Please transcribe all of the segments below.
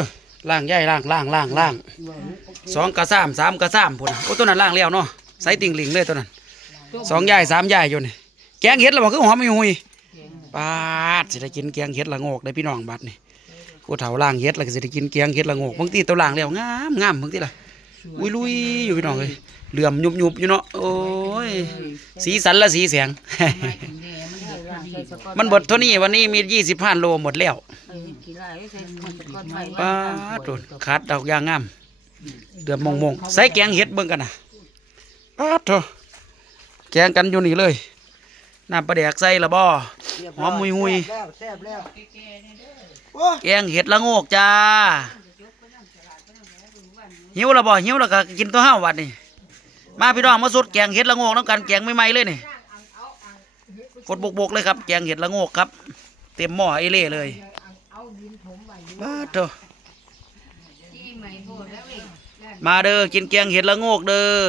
ยล่างใหญ่ล่างล่างล่างล่างสองกระซ้ำสามกระซ้ำพุ่นน่ะโอ้ตัวนั้นล่างแล้วเนาะใส่ติ่งหลิงเลยตัวนั้นสองใหญ่สามใหญ่อยู่นี่แกงเห็ดเราบอกคือหอมไม่หุยปาดสิได้กินแกงเห็ดละโงกได้พี่น้องบัดนี่ผู้เฒ่าล่างเห็ดแล้วก็สิได้กินแกงเห็ดละโงกบางทีตัวล่างแล้วงามงามบางทีล่ะอุ้ยลุยอยู่พี่น้องเลยเหลื่อมยุบยุบอยู่เนาะโอ้ยสีสันละสีเสียง มันเบดเท่านี้วันนี้มียี่สิบห้าโลหมดแล้วป้าดโดนขาดดอกยางงามเดือมมงมงใส่แกงเห็ดเบิ่งกันนะป้าดโถแกงกันอยู่นี่เลยน้ำปลาแดกใส่ละบ่หอมหุยหุยแล้วแซ่บแล้วแกงเห็ดละโงกจ้าหิวละบ่หิวแล้วก็กินตัวห้าวัดนี่มาพี่น้องมาสุดแกงเห็ดละโงกน้ำกันแกงใหม่ๆเลยนี่ กดบกๆเลยครับ แกงเห็ดละโงกครับ เต็มหม้อไอเล่เลยป้าดโถมาเด้อกินแกงเห็ดละโงกเด้อ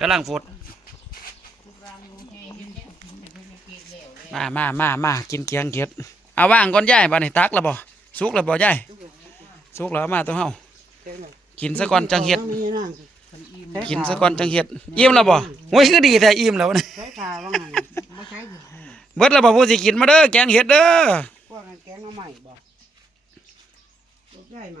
กำลังฝดมามามามากินแกงเห็ดเอาว่างก่อนย่ายบ้านนี่ตักแล้วบ่สุกแล้วบ่ย่ายสุกแล้วมาตัวเฮากินซะก่อนจังเห็ด กินซะก่อนจังเห็ดอิ่มแล้วบ่โอ้ยคือดีแต่อิ่มแล้วนะใช้ทาว่างั้นบ่ใช้ดิเบิดแล้วบ่ผู้สิกินมาเด้อแกงเห็ดเด้อพวกนั้นแกงเอาใหม่บ่ได้ไหม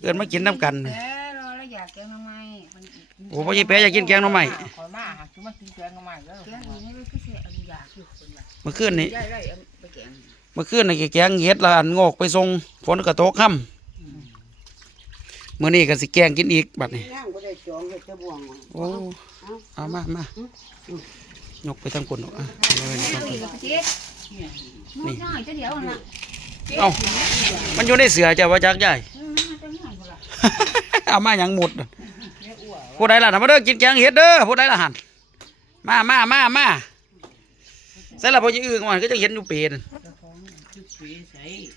เอิ้นมากินน้ำกันเออรอแล้วอยากแกงทำไมมันโอ้พ่อยี่แปะอยากกินแกงหน่อไม้ขอมาหาคือมากินแกงทำไมเด้อแกงนี้นี่ก็เสียอันอยากคือคนละเมื่อคืนนี้ได้ได้ไปแกงเมื่อคืนนี่แกงเห็ดละอันงอกไปส่งฝนก็ตกค่ำ มื้อนี้ก็สิแกงกินอีกบัดนี้ย่างบ่ได้จองเฮ็ดจะบ่วงโอ้เอามามายกไปทางคนอะเอาไว้ในกล่องนี่ก็เจ๊นี่น้อยจะเดี๋ยวน่ะเอ้ามันอยู่ในเสือจ้ะว่าจักใหญ่เออมันจะง่ายกว่าล่ะเอามาหยังหมดน่ะผู้ใดล่ะนะมาเด้อกินแกงเห็ดเด้อผู้ใดล่ะหันมามามามาใส่ละพอจะอึ้งมันก็จะเห็นอยู่เปรน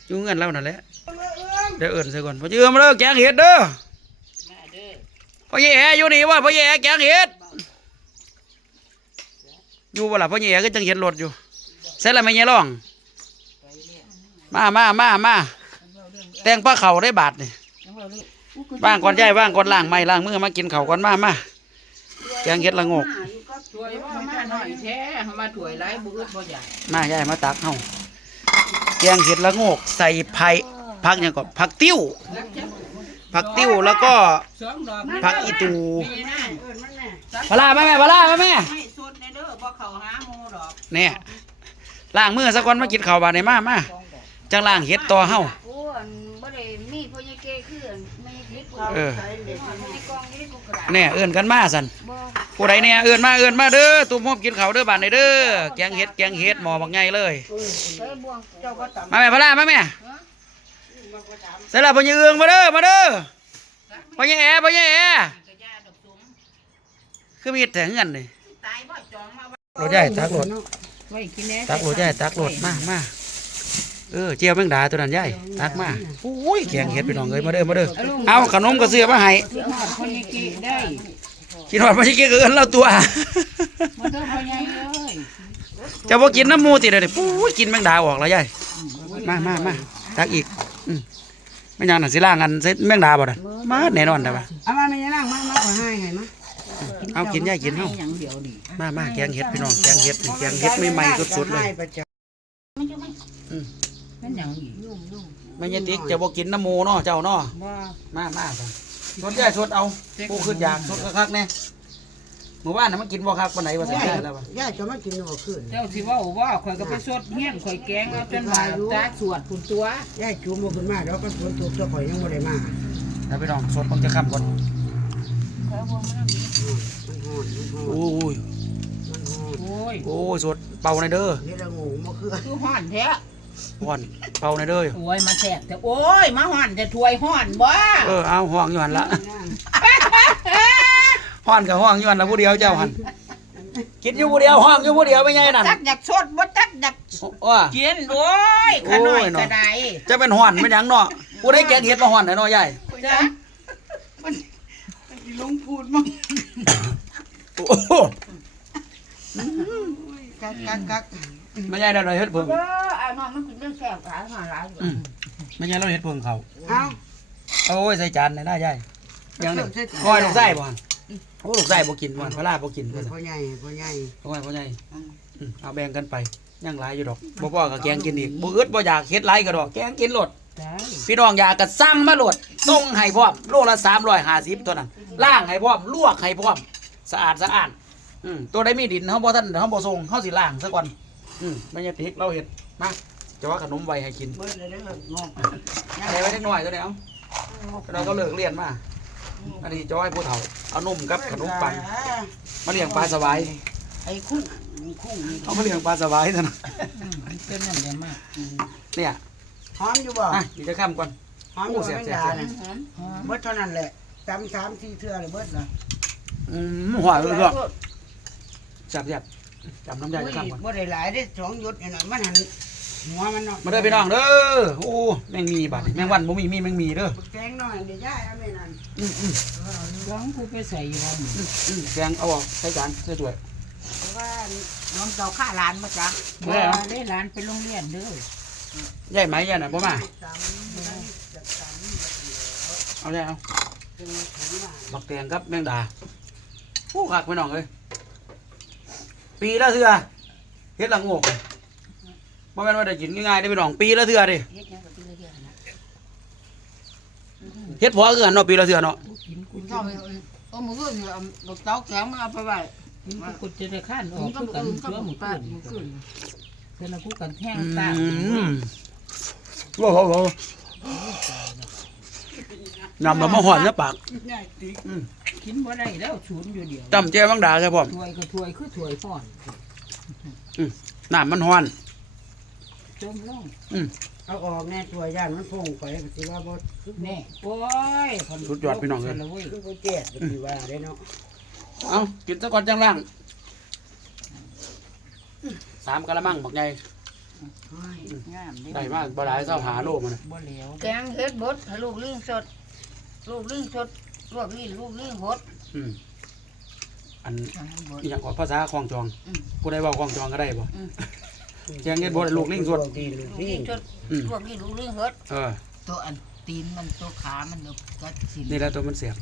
อยู่เงินเรานั่นแหละ เดี๋ยวเอิ้นใส่ก่อนพอจะอึ้งมาเด้อแกงเห็ดเด้อพ่อแย่อยู่นี่ว่าพ่อแย่แกงเห็ดอยู่บ่ล่ะพ่อแย่ก็จังเห็นรถอยู่ใส่ละไม่แย่ร้อง มามามามาแต่งผ้าเขาวได้บาทนี่ว่างก่อนย่ายว่างก่อนล้างไม้ล้างมือมากินเขาวก่อนมามาแกงเห็ดละโงกถวยว่ามาหน่อยแท้มาถวยไรบุ้ดบ่ใหญ่มาย่ายมาตักเฮาแกงเห็ดละโงกใส่ไผ่ ผักหยังก็ผักติ้ว ผักติ้วแล้วก็สองดอกผักอีตูมีนั่นปลาร้ามาแม่ปลาร้ามาแม่ให้สุดในเด้อบ่เข้าหาหมู่ดอกเนี่ยล้างมือสักก่อนมากินข้าวบาดนี้มามาจังล้างเห็ดต่อเฮาโอ้อันบ่ได้มีพ่อใหญ่เก้คืออันไม่คิดเออพ่อใหญ่กองนี่กูกระดาษแน่เอื้อนกันมาสันบ่ผู้ใดเนี่ยเอื้อนมาเอื้อนมาเด้อตุ้มหอมกินข้าวเด้อบานนี้เด้อแกงเห็ดแกงเห็ดหมอบักใหญ่เลยใส่บ่วงเจ้าก็ตำมาแม่พะลามาแม่ ใส่ละพ่อใหญ่เอื้องมาเด้อมาเด้อพ่อใหญ่แอพ่อใหญ่แอคือมีแต่เงินนี่ตายบ่จองมารถใหญ่ตักรถไว้กินแน่ตักรถใหญ่ตักรถมามาเออเจียวแมงดาตัวนั้นใหญ่ตักมาอุ้ยแกงเห็ดพี่น้องเอ้ยมาเด้อมาเด้อเอาขนมกับเสื้อมาให้เดี๋ยวหอดคนนี้กินได้กินหอดพ่อใหญ่เอื้อนเราตัวมาเด้อพ่อใหญ่เอ้ยจะบ่กินน้ำหมูติเด้อนี่ปุ้ยกินแมงดาออกแล้วใหญ่มามามาตักอีกอืม ไม่ยังน่ะสิล่างกันเสร็จแมงดาบ่ดันมาแน่นอนเด้อว่าเอามาแม่ย่างมามาขอให้ให้มาเอากินย่ายกินเฮาอย่างเดียวดิมามาแกงเห็ดพี่น้องแกงเห็ดนี่แกงเห็ดใหม่ๆสดๆเลยประจนั่นอย่างอีกไม่ยติกจะบ่กินน้ำหมูเนาะเจ้าเนาะว่ามามาจ้ะสดใหญ่สดเอาผู้ขึ้นอยากสดคักๆแน่ หมู่บ้านน่ะมันกินบ่คักปานไหนว่าซั่นได้แล้วว่าย่าจะมากินบ่คืนเจ้าสิว่าว่าข่อยก็ไปสดเฮี้ยนข่อยแกงเอาจนว่าตาสวดคุณตัว ย่าจุ่มบ่ขึ้นมาดอกก็สวนตัวตัวข่อยยังบ่ได้มาแล้วพี่น้องสดเบิ่งจะค่ำก่อนมันฮ้อนมันฮ้อนโอ้ยมันฮ้อนโอ้ยโอ้ยสดเป่าในอยเด้อเฮ็ดละงูบ่คือคือห่อนแท้ฮ้อนเป่าในอยเด้อโอ้ยมาแสบแต่โอ้ยมาห่อนแต่ถวยห่อนบ่เออเอาห้องอยู่หั่นละ ฮ้อนก็ห้องอยู่หั่นละผู้เดียวเจ้าหั่นกินอยู่ผู้เดียวห้องอยู่ผู้เดียวไม่ใหญ่นั่นจักอยากสดบ่จักอยากว่ากินโอ้ยขน้อยก็ได้จะเป็นฮ้อนเป็นหยังเนาะผู้ใดแกงเห็ดมาฮ้อนได้เนาะยายจ้ะลงพูดมั้งโอ้โหกักกักกักไม่ใหญ่ได้เลยเฮ็ดเพิ่งเอออ่านอนมันกินเรื่องแสบบหลายมาหลายอืมไม่ใช่เราเฮ็ดเพิ่งเขาเอ้าโอ้ยใส่จานได้ได้ยายยังนี่ใส่จานคอยลูกไส้บ่หั่น โอ้ลูกไส้บ่กินบ่หั่นปลาร้าบ่กินว่าซั่นพ่อใหญ่พ่อใหญ่โอ้ยพ่อใหญ่อืมเอาแบ่งกันไปยังหลายอยู่ดอกบ่พอก็แกงกินอีกบ่อึดบ่อยากเฮ็ดหลายก็ดอกแกงกินโลด ได้พี่น้องอยากก็สั่งมาโหลดส่งให้พร้อมโลละ350เท่านั้นล้างให้พร้อมลวกให้พร้อม สะอาดสะอาดอืมตัวใดมีดินเฮาบ่ทันเฮาบ่ส่งเฮาสิล้างซะก่อนอืมไม่ใช่ติกเราเฮ็ดมาจะว่าขนมไว้ให้กินเบิดเลยเด้องอกอะไรไว้เล็กน้อยตัวเดียวเราก็เลิกเรียนมา อันนี้จะให้ผู้เฒ่าเอานมกับขนมปังมาเลี้ยงปลาสวายไอ้คุ้งคุ้งนี่เอามาเลี้ยงปลาสวายซะนะอืมมันเป็นนั่นแหละมากเนี่ยหอมอยู่บ่อะเดี๋ยวจะข้ามก่อนหอมอยู่แม่งดาเนี่ยหอมหอมเบิดเท่านั้นแหละจำสามสี่เทื่อเลยเบิดละอืมหัวเรื่องจับจับจับน้ำยาจะข้ามก่อนบ่ได้หลายได้สองหยดนี่น่ะมันหัน หัวมันเนาะมาเด้อพี่น้องเด้อโอ้แมงมีบาดแมงวันบ่มีมีแมงมีเด้อแกงหน่อยเดี๋ยวย้ายเอาแม่นั่นอืมอืมร้องกูไปใส่อยู่แล้วนี่อืมอืมแกงเอาออกใส่จานใส่ถ้วย เพราะว่าน้องเจ้าข้าร้านมาจ้ะบ่ได้หลานไปโรงเรียนเด้อใหญ่ไหมใหญ่น่ะบ่มาสามจากสามเอาแล้วเอาถึงถึงมาบักแตงครับแมงดาโอ้คักพี่น้องเอ้ยปีละเทื่อเฮ็ดละโงก บ่แม่นว่าได้กินง่ายๆได้อพี่น้องปีละเทื่อเด้เฮ็ดหยังกับพี่เรื่อยๆนะเฮ็ดพอคือกันเนาะปีละเทื่อเนาะกูกินกูคุณกิเจ้านไปเอามือขึ้นเอาลูกเต้าแข็งมาเอาไปไว้กินกูกูจะได้ข้านออกนี่ก็คือมืกันอขึ้นก็เชื่อมืหอมูขึ้ขึ้นนมือขึ้นเสร็จแล้วกูกันแท่งอืตามโอ้โหโอ้โหยำแบบมะฮอนเนื้อปากง่ายติ๊กกินบ่ได้แล้วฉุนอยู่เดียวจำแจ้บังดาใช่พร้อมถ้วยก็ถ้วยคือถ้วยพ่อนน้ำมันฮ้อน จมลงเอาออกแน่ตัวย่านมันพุ่งไปก็สิว่าบ่แน่โอ้ยสุดยอดพี่น้องเลยสร็จแล้วว้ยคือบ่แจ๊ดก็สิว่าได้เนาะเอากินซะก่อนจังล่างสามกะละมังบอกไงงามเได้มาบ่หลายเศร้าหาโลมันน่ะ บ่เหลวแกงเฮ็ดบดให้ลูกลิงสด ลูกลิงสดลวกลิงลูกลิงบดอืมอันทำบด อหย่างของภาษาคลองจองอืม ผู้ใดเว่าคลองจองก็ได้บ่อืม แกงเฮ็ดบ่ได้ลูกลิงสดดีลูลูกกลิลิงงสดอืมลวกลิงลูกลิงเฮ็ดเออตัวอันตีนมันตัวขามันเนอะก็สินี่แหละตัวมันเสียบ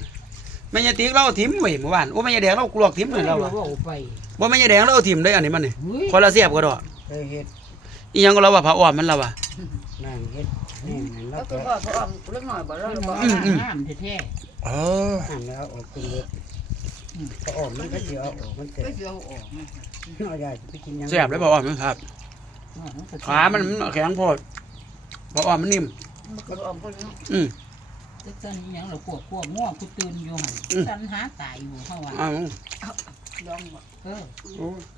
แม่ยายติ๊กเราเอาถิ่มไว้เมื่อวานโอ้แม่ยายแดงเรากลวกถิ่มเลยเราเราอะว่าไปบ่แม่ยายแดงเราเอาถิ่มได้อันนี้มันนี่เฮ้ยคนละเสียบก็ดอกเคยเฮ็ดอีหยังก็เราว่าผ้าอ้อมมันเราว่านั่นเฮ็ดนี่นั่นแล้แล้ววก็ก็พ่อพ่อเล็กหน่อยบ่แล้วบ่อืมอืมงามแท้เออนั่นแล้วออกขึ้นรถก็ออกมันก็สิเอาออกมันเจ็บก็สิเอาออกนะน้อยใหญ่ไปกินยังเสียบได้ผ้าอ้อมมันครับๆ ขา มันแข็งโพดผ้าอ้อมมันนิ่ม มันก็เอาคนนี้อืมจะสั่นอิหยังเราพวกพวกง่วงกูตื่นอยู่หั่นอืมสั่นหาตายอยู่เฮาว่าอ้าวลองบ่เออ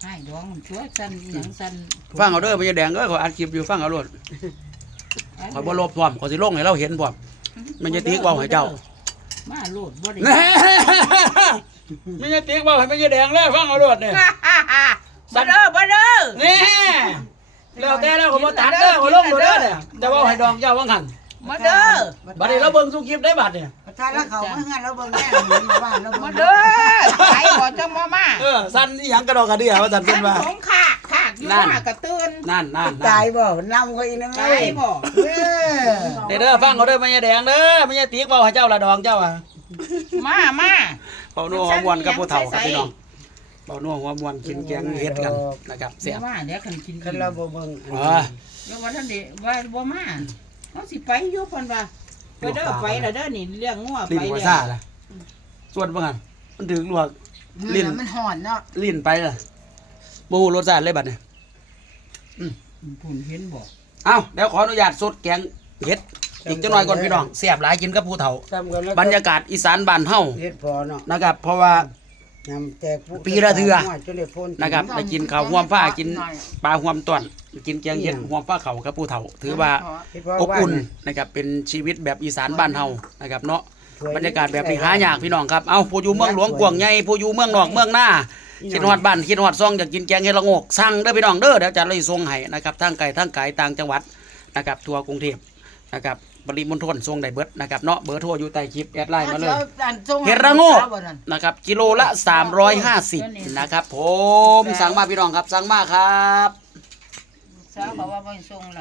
ให้ดองมันช่วยสั่นอิหยังสั่นฟังเอาเด้อแม่ยายแดงเอ้ยขออัดคลิปอยู่ฟังเอาโลดขอยบ่ลบพร้อมขอยสิลงให้เราเห็นพร้อมแม่ยายติ๊กเว้าให้เจ้า มาโลดบ่ได้แหน่แม่ยายติ๊กเว้าให้แม่ยายแดงเลยฟังเอาโลดเนี่ย บ่เด้อบ่เด้อ นี่ แล้วแต่แล้วขอยบ่ตัดเด้อขอยลงโลดเด้อเนี่ยแต่ว่าให้ดองเจ้าว่างั้นบ่เด้อบัดนี้เราเบิ่งสู่คลิปได้บัดเนี่ยประธานแล้วเขาเมื่อไงเราเบิ่งแน่เหมือนมาบ้านเราบ่เบิ่งเด้อไปบ่จังบ่มาเออสั้นอีหยังกระดอกกระเดียว่าสั้นเป็นว่าสองขากขากอยู่นั่นมากระตื่นนั่นนั่นตานั่ยนบ่นำก็อีนั่นตายบ่เออเด้อเด้อฟังเอาเด้อแม่ยายแดงเด้อแม่ยายติ๊กเว้าให้เจ้าละดองเจ้าอะมามาเป่านัวหัวมวนกับผู้เฒ่าครับพี่น้อง เป่านัวหัวมวนกินแกงเฮ็ดกันนะครับเสีเสียยบมาเดี๋ยวคันกินคันเราบ่เบิ่งอ๋อ เดี๋ยวว่าท่านเดว่าบ่มาเขาสิไปอยู่เพิ่นว่าไปเด้อไปแล้วเด้อนี่เลี้ยงงัวลิ้นไปหัวแล้วซ่าล่ะส่วนบ่งั้นมันถึงลวก ลิ้น มันห่อนเนาะลิ้นไปล่ะบ่ฮู้รสชาติเลยบัดนี้ผุนเห็นบ่เอ้าเดี๋ยวขออนุญาตสดแกงเฮ็ดอีกจังหน่อยก่อนพี่น้องเสียบหลายกินกับผู้เฒ่า ซ้ำกันแล้วบรรยากาศอีสานบ้านเฮาเฮ็ดพอเนาะนะครับ เพราะว่า ยำแตกผู้ปีละเทื่อจนได้พ้นนะครับได้กินข้าวห่วมผ้ากินปลาห่วมต้อนกินแกงเฮ็ดห่วมผ้าเขากับผู้เฒ่า ถือว่าเฮ็ดพออบอุ่นว่านะครับเป็นชีวิตแบบอีสานบ้านเฮานะครับเนาะถ้วยบรรยากาศแบบนี้หายากพี่น้องครับเอาผู้อยู่เมืองหลวงกวางใหญ่ผู้อยู่เมืองนอกเมืองหน้าคิดฮอดบ้านคิดฮอดซองอยากกินแกงเฮ็ดละโงกสั่งเด้อพี่น้องเด้อเดี๋ยวจะเลยส่งให้นะครับทางไกลทางไกลต่างจังหวัดนะครับทั่วกรุงเทพนะครับ ปริมณฑลส่งได้เบิดนะครับเนาะเบอร์โทรอยู่ใต้คลิปแอดไลน์มาเลยเห็ดระโงกนะครับกิโลละ 350 นะครับ ผมสั่งมาพี่น้องครับสั่งมาครับ สาวบอกว่าบ่ส่งละ